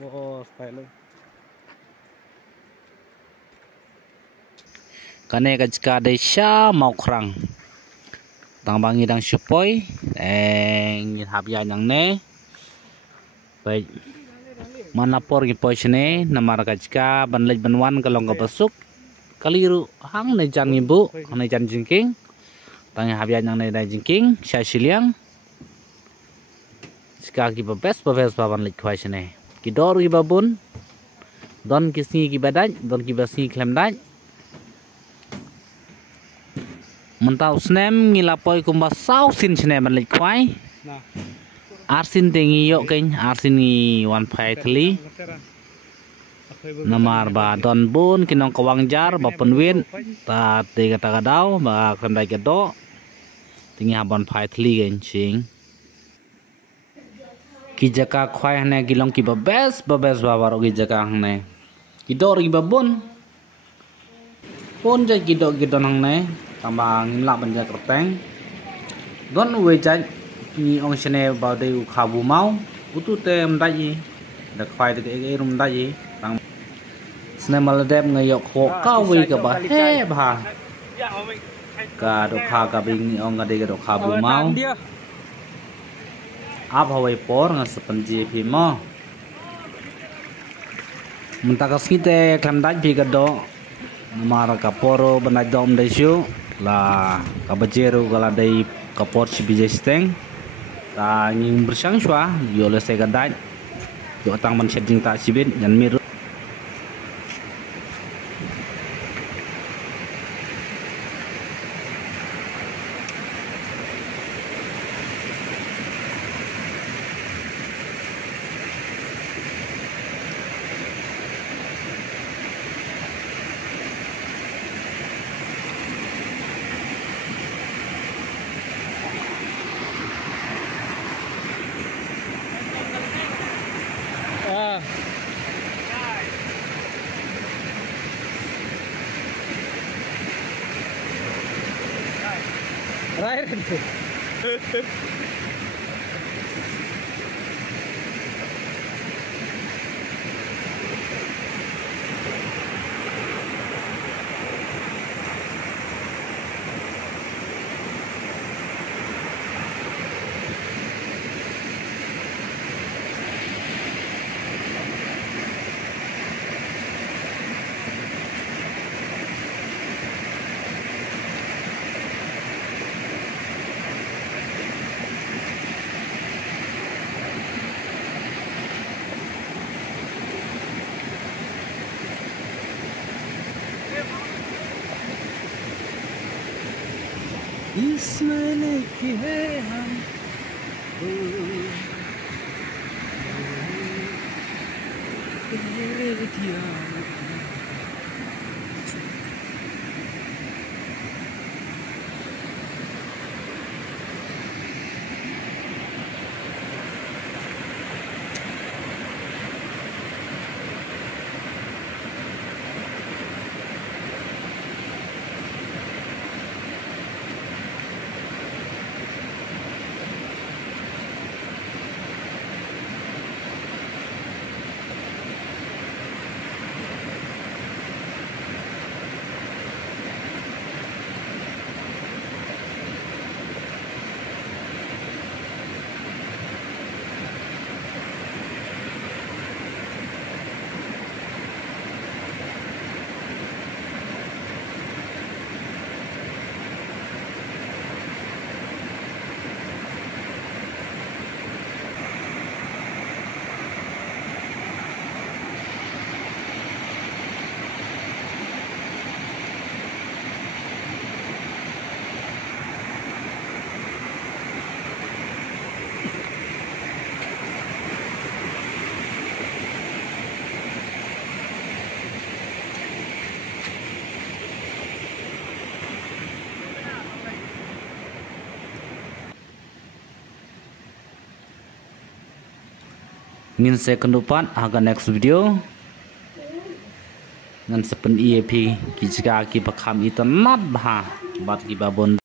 Oh, style. Kane kajka desya mau kerang. Tang bangi dang supoi, habya yang ne. Baik. Mana por ki poisne namar kajka banlej banwan kalong ka basuk. Kaliru hang ne jan ibu, ne jan jingking. Tang habya yang ne dai jingking, syasiliang. Ska ki babes baban lej khoisne. Ki dor ki babun. Don kisni ki badaj, don ki basi klem daj. Mentau snem ngilapoi kumba sau sin snem balik kwai. Arsin tengi yok keng arsin ngi wan pai teli. Namar ba don bun kinong kawang jar ba penwin ta tiga tagadau ba kandai kedo. Tingi habon pai teli keng sing. Ki jaka kwai hne gilong ki babes babaro ki jaka hne. Ki dor ki babun. Pun jai ki dor hne. Tambang lak banja kerteng don wejaj ni ong sene baude khabu mau utu te mdai da khwai te e rum dai tang sene maladep ngayok kho ka wi ka ba he ba ka do kha ka bing ong ga de ga do khabu mau ap hawai por nga sepenji phi mo muntakas kite klam dai bi ga do mara ka poro banai dom de shu la kabajeru gala dai kapor cibije steng ta nging bersang shwa yo le se gadaj yo tang man sheding ta cibin yan mir Right. इसमें लिखी है हम तेरे दिया ngin second depan aga next video ngan sepen EAP ki jika ki bakam itu nat bah bat ki babon